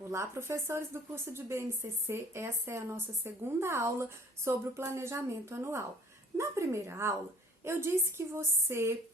Olá, professores do curso de BNCC, essa é a nossa segunda aula sobre o planejamento anual. Na primeira aula, eu disse que você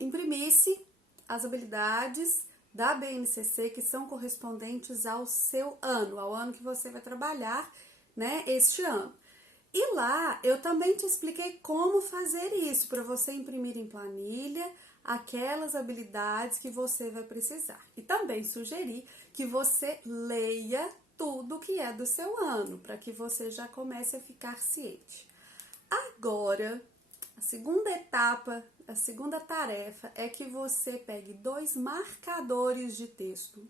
imprimisse as habilidades da BNCC que são correspondentes ao seu ano, ao ano que você vai trabalhar, né, este ano. E lá eu também te expliquei como fazer isso, para você imprimir em planilha aquelas habilidades que você vai precisar. E também sugeri que você leia tudo que é do seu ano, para que você já comece a ficar ciente. Agora, a segunda etapa, a segunda tarefa é que você pegue 2 marcadores de texto.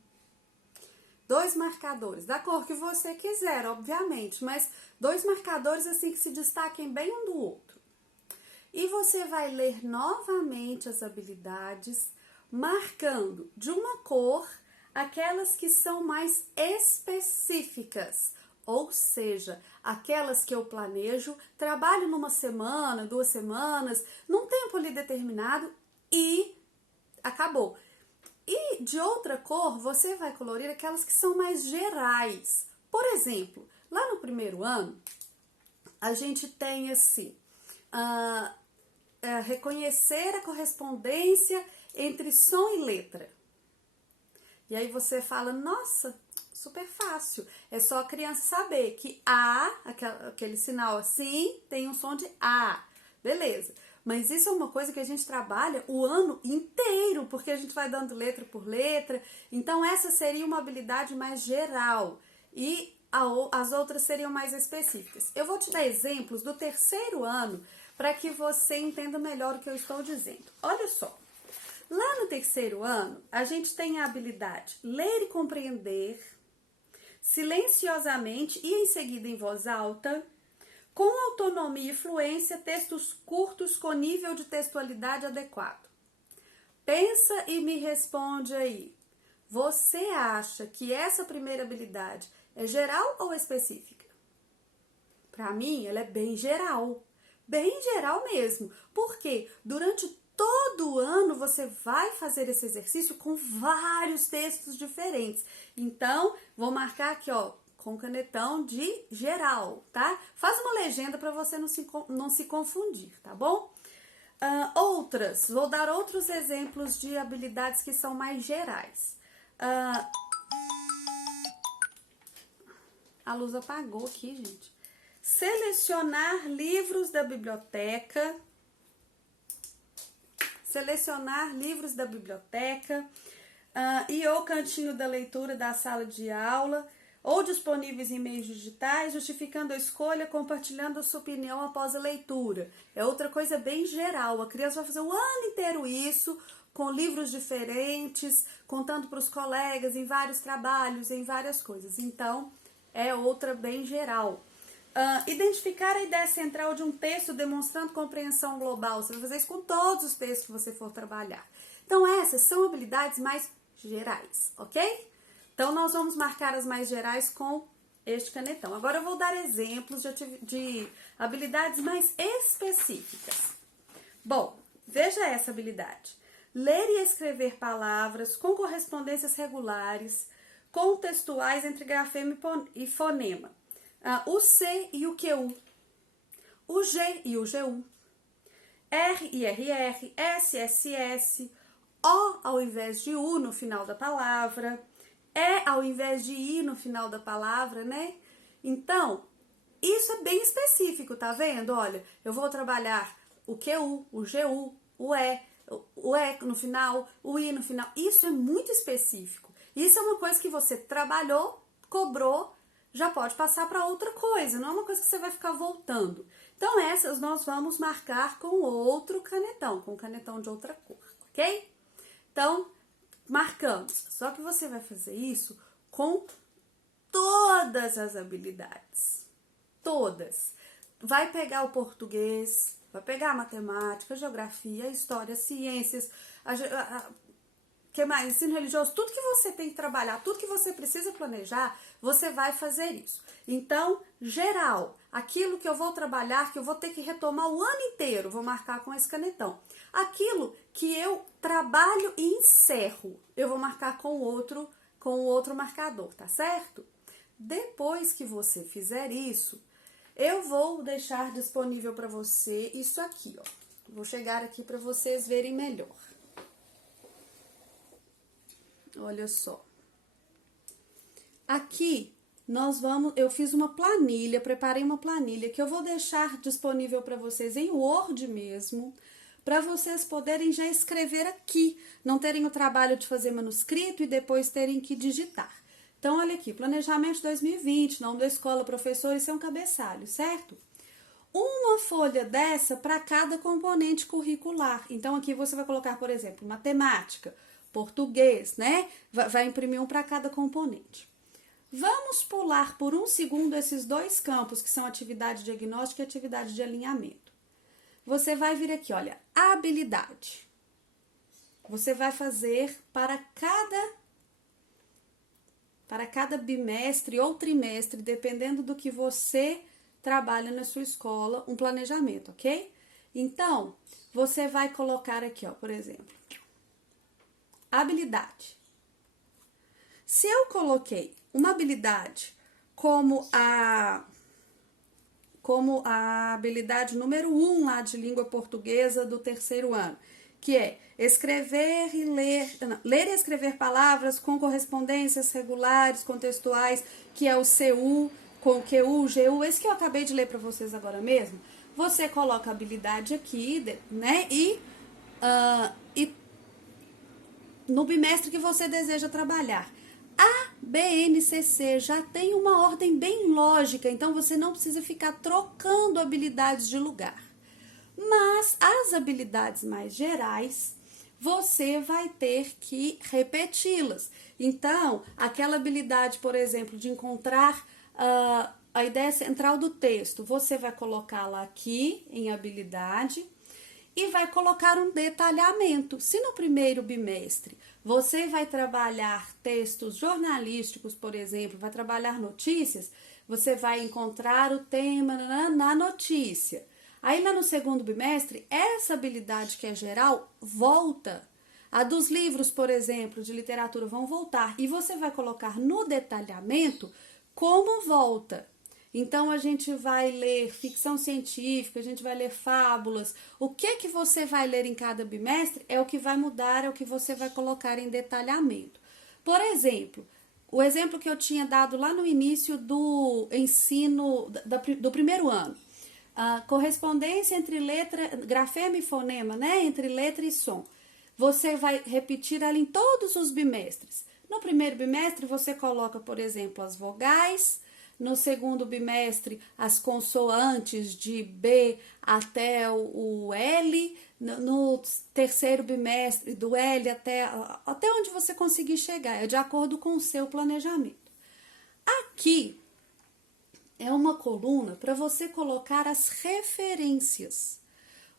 2 marcadores, da cor que você quiser, obviamente, mas 2 marcadores assim que se destaquem bem um do outro. E você vai ler novamente as habilidades, marcando de uma cor aquelas que são mais específicas, ou seja, aquelas que eu planejo, trabalho numa semana, 2 semanas, num tempo ali determinado e acabou. E de outra cor, você vai colorir aquelas que são mais gerais. Por exemplo, lá no primeiro ano, a gente tem assim, reconhecer a correspondência entre som e letra. E aí você fala, nossa, super fácil. É só a criança saber que A, aquele sinal assim, tem um som de A. Beleza. Mas isso é uma coisa que a gente trabalha o ano inteiro, porque a gente vai dando letra por letra. Então, essa seria uma habilidade mais geral e as outras seriam mais específicas. Eu vou te dar exemplos do terceiro ano para que você entenda melhor o que eu estou dizendo. Olha só. Lá no terceiro ano, a gente tem a habilidade ler e compreender, silenciosamente e em seguida em voz alta, com autonomia e fluência, textos curtos com nível de textualidade adequado. Pensa e me responde aí. Você acha que essa primeira habilidade é geral ou específica? Para mim, ela é bem geral mesmo. Porque durante todo o ano você vai fazer esse exercício com vários textos diferentes. Então, vou marcar aqui, ó, com canetão de geral, tá? Faz uma legenda para você não se confundir, tá bom? Vou dar outros exemplos de habilidades que são mais gerais. A luz apagou aqui, gente. Selecionar livros da biblioteca. E ou cantinho da leitura da sala de aula, ou disponíveis em meios digitais, justificando a escolha, compartilhando a sua opinião após a leitura. É outra coisa bem geral. A criança vai fazer o ano inteiro isso, com livros diferentes, contando para os colegas em vários trabalhos, em várias coisas. Então, é outra bem geral. Identificar a ideia central de um texto demonstrando compreensão global. Você vai fazer isso com todos os textos que você for trabalhar. Então, essas são habilidades mais gerais, ok? Então, nós vamos marcar as mais gerais com este canetão. Agora, eu vou dar exemplos de habilidades mais específicas. Bom, veja essa habilidade. Ler e escrever palavras com correspondências regulares, contextuais entre grafema e fonema. O C e o QU, o G e o GU, R e RR, S, SS, O ao invés de U no final da palavra, E ao invés de I no final da palavra, né? Então, isso é bem específico, tá vendo? Olha, eu vou trabalhar o QU, o GU, o E no final, o I no final. Isso é muito específico. Isso é uma coisa que você trabalhou, cobrou, já pode passar para outra coisa, não é uma coisa que você vai ficar voltando. Então, essas nós vamos marcar com outro canetão, com um canetão de outra cor, ok? Então, marcamos. Só que você vai fazer isso com todas as habilidades. Todas. Vai pegar o português, vai pegar a matemática, a geografia, a história, as ciências, que mais? Ensino religioso, tudo que você tem que trabalhar, tudo que você precisa planejar, você vai fazer isso. Então, geral, aquilo que eu vou trabalhar, que eu vou ter que retomar o ano inteiro, vou marcar com esse canetão. Aquilo que eu trabalho e encerro, eu vou marcar com com o outro marcador, tá certo? Depois que você fizer isso, eu vou deixar disponível para você isso aqui, ó. Vou chegar aqui para vocês verem melhor. Olha só. Aqui eu fiz uma planilha, preparei uma planilha que eu vou deixar disponível para vocês em Word mesmo, para vocês poderem já escrever aqui, não terem o trabalho de fazer manuscrito e depois terem que digitar. Então, olha aqui, planejamento 2020, nome da escola, professor, isso é um cabeçalho, certo? Uma folha dessa para cada componente curricular. Então, aqui você vai colocar, por exemplo, matemática, português, né? Vai imprimir um para cada componente. Vamos pular por um segundo esses dois campos, que são atividade diagnóstica e atividade de alinhamento. Você vai vir aqui, olha, habilidade. Você vai fazer para cada bimestre ou trimestre, dependendo do que você trabalha na sua escola, um planejamento, ok? Então, você vai colocar aqui, ó, por exemplo, habilidade. Se eu coloquei uma habilidade como a habilidade número 1 lá de língua portuguesa do terceiro ano, que é escrever e ler e escrever palavras com correspondências regulares, contextuais, que é o CU, com QU, GU, esse que eu acabei de ler para vocês agora mesmo. Você coloca a habilidade aqui, né, e no bimestre que você deseja trabalhar. A BNCC já tem uma ordem bem lógica, então você não precisa ficar trocando habilidades de lugar. Mas as habilidades mais gerais, você vai ter que repeti-las. Então, aquela habilidade, por exemplo, de encontrar a ideia central do texto, você vai colocá-la aqui em habilidade e vai colocar um detalhamento. Se no primeiro bimestre você vai trabalhar textos jornalísticos, por exemplo, vai trabalhar notícias, você vai encontrar o tema na notícia. Aí lá no segundo bimestre, essa habilidade que é geral volta. A dos livros, por exemplo, de literatura vão voltar. E você vai colocar no detalhamento como volta. Então, a gente vai ler ficção científica, a gente vai ler fábulas. O que você vai ler em cada bimestre é o que vai mudar, é o que você vai colocar em detalhamento. Por exemplo, o exemplo que eu tinha dado lá no início do ensino do primeiro ano. A correspondência entre letra, grafema e fonema, né? Entre letra e som. Você vai repetir ela em todos os bimestres. No primeiro bimestre, você coloca, por exemplo, as vogais. No segundo bimestre, as consoantes de B até o L. No terceiro bimestre, do L até onde você conseguir chegar. É de acordo com o seu planejamento. Aqui é uma coluna para você colocar as referências.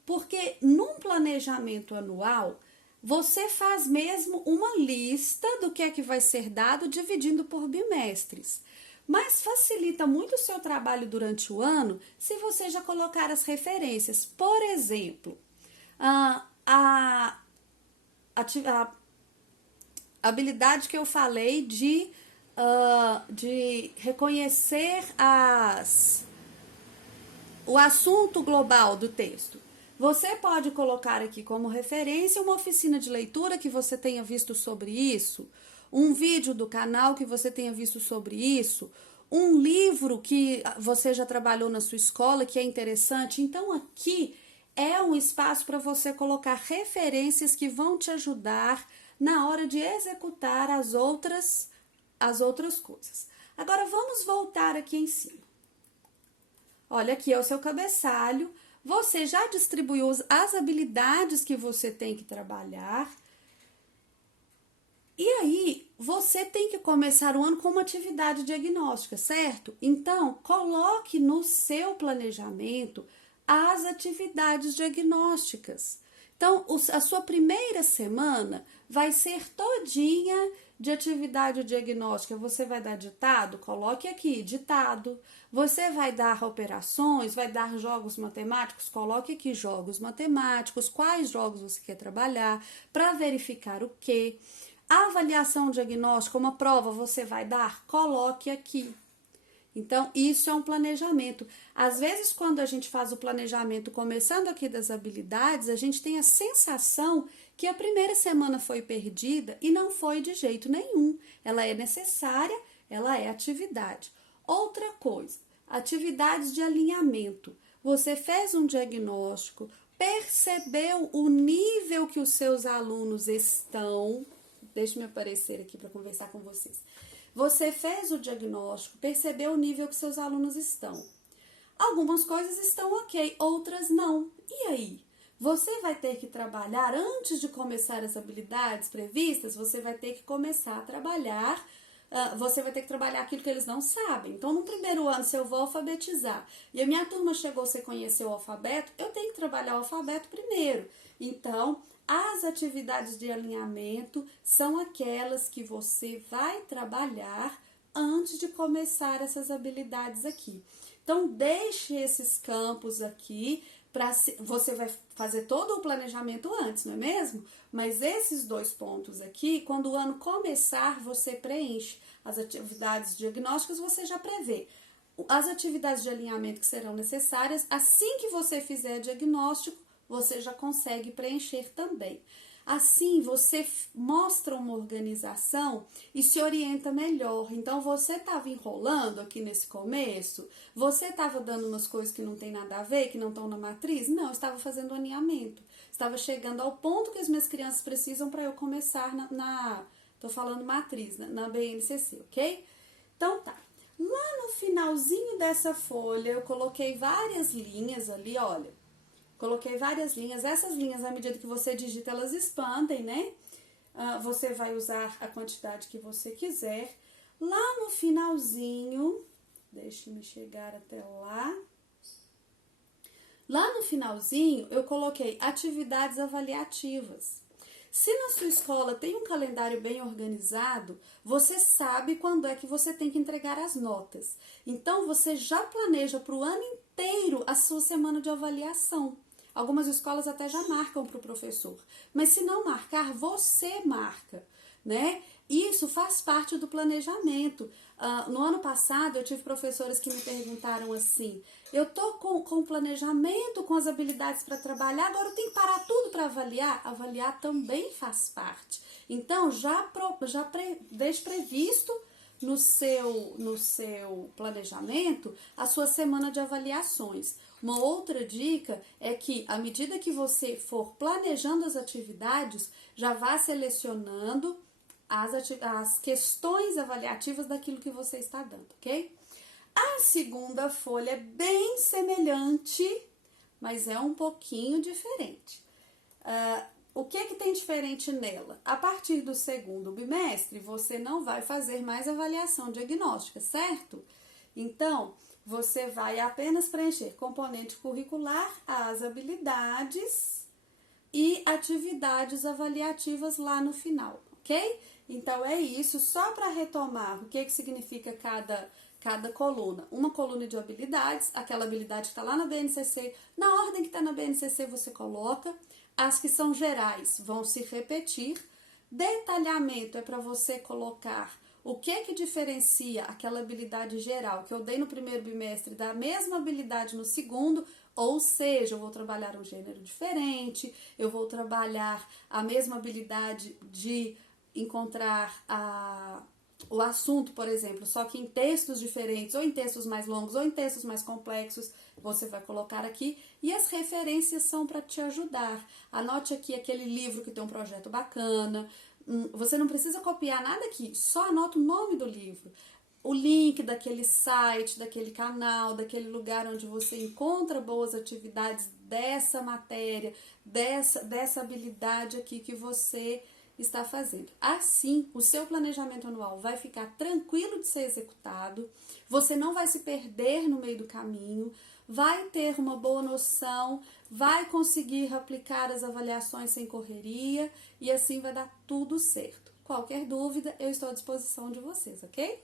Porque num planejamento anual, você faz mesmo uma lista do que é que vai ser dado dividindo por bimestres. Mas facilita muito o seu trabalho durante o ano se você já colocar as referências. Por exemplo, a habilidade que eu falei de reconhecer o assunto global do texto. Você pode colocar aqui como referência uma oficina de leitura que você tenha visto sobre isso, um vídeo do canal que você tenha visto sobre isso, um livro que você já trabalhou na sua escola que é interessante. Então, aqui é um espaço para você colocar referências que vão te ajudar na hora de executar as outras coisas. Agora, vamos voltar aqui em cima. Olha, aqui é o seu cabeçalho. Você já distribuiu as habilidades que você tem que trabalhar. E aí, você tem que começar o ano com uma atividade diagnóstica, certo? Então, coloque no seu planejamento as atividades diagnósticas. Então, a sua primeira semana vai ser todinha de atividade diagnóstica. Você vai dar ditado? Coloque aqui, ditado. Você vai dar operações, vai dar jogos matemáticos? Coloque aqui jogos matemáticos. Quais jogos você quer trabalhar? Para verificar o quê? A avaliação diagnóstica, uma prova você vai dar? Coloque aqui. Então, isso é um planejamento. Às vezes, quando a gente faz o planejamento começando aqui das habilidades, a gente tem a sensação que a primeira semana foi perdida e não foi de jeito nenhum. Ela é necessária, ela é atividade. Outra coisa, atividades de alinhamento. Você fez um diagnóstico, percebeu o nível que os seus alunos estão. Deixa eu aparecer aqui para conversar com vocês. Você fez o diagnóstico, percebeu o nível que seus alunos estão. Algumas coisas estão ok, outras não. E aí? Você vai ter que trabalhar, antes de começar as habilidades previstas, você vai ter que começar a trabalhar, você vai ter que trabalhar aquilo que eles não sabem. Então, no primeiro ano, se eu vou alfabetizar e a minha turma chegou, você conheceu o alfabeto, eu tenho que trabalhar o alfabeto primeiro. Então, as atividades de alinhamento são aquelas que você vai trabalhar antes de começar essas habilidades aqui. Então, deixe esses campos aqui, você vai fazer todo o planejamento antes, não é mesmo? Mas esses 2 pontos aqui, quando o ano começar, você preenche. As atividades diagnósticas você já prevê. As atividades de alinhamento que serão necessárias, assim que você fizer diagnóstico, você já consegue preencher também. Assim, você mostra uma organização e se orienta melhor. Então, você estava enrolando aqui nesse começo? Você estava dando umas coisas que não tem nada a ver, que não estão na matriz? Não, eu estava fazendo alinhamento. Estava chegando ao ponto que as minhas crianças precisam para eu começar tô falando matriz, na BNCC, ok? Então, tá. Lá no finalzinho dessa folha, eu coloquei várias linhas ali, olha. Coloquei várias linhas. Essas linhas, à medida que você digita, elas expandem, né? Você vai usar a quantidade que você quiser. Lá no finalzinho, deixe-me chegar até lá. Lá no finalzinho, eu coloquei atividades avaliativas. Se na sua escola tem um calendário bem organizado, você sabe quando é que você tem que entregar as notas. Então, você já planeja para o ano inteiro a sua semana de avaliação. Algumas escolas até já marcam para o professor. Mas se não marcar, você marca, né? Isso faz parte do planejamento. No ano passado, eu tive professores que me perguntaram assim, eu tô com planejamento, com as habilidades para trabalhar, agora eu tenho que parar tudo para avaliar? Avaliar também faz parte. Então, deixe previsto no seu planejamento a sua semana de avaliações. Uma outra dica é que, à medida que você for planejando as atividades, já vá selecionando as questões avaliativas daquilo que você está dando, ok? A segunda folha é bem semelhante, mas é um pouquinho diferente. O que tem diferente nela? A partir do segundo bimestre, você não vai fazer mais avaliação diagnóstica, certo? Então, você vai apenas preencher componente curricular, as habilidades e atividades avaliativas lá no final, ok? Então, é isso. Só para retomar o que significa cada coluna. Uma coluna de habilidades, aquela habilidade que está lá na BNCC. Na ordem que está na BNCC, você coloca. As que são gerais vão se repetir. Detalhamento é para você colocar o que diferencia aquela habilidade geral que eu dei no primeiro bimestre da mesma habilidade no segundo, ou seja, eu vou trabalhar um gênero diferente, eu vou trabalhar a mesma habilidade de encontrar o assunto, por exemplo, só que em textos diferentes, ou em textos mais longos, ou em textos mais complexos, você vai colocar aqui. E as referências são para te ajudar. Anote aqui aquele livro que tem um projeto bacana. Você não precisa copiar nada aqui, só anota o nome do livro. O link daquele site, daquele canal, daquele lugar onde você encontra boas atividades dessa matéria, dessa habilidade aqui que você está fazendo. Assim, o seu planejamento anual vai ficar tranquilo de ser executado, você não vai se perder no meio do caminho, vai ter uma boa noção, vai conseguir aplicar as avaliações sem correria e assim vai dar tudo certo. Qualquer dúvida, eu estou à disposição de vocês, ok?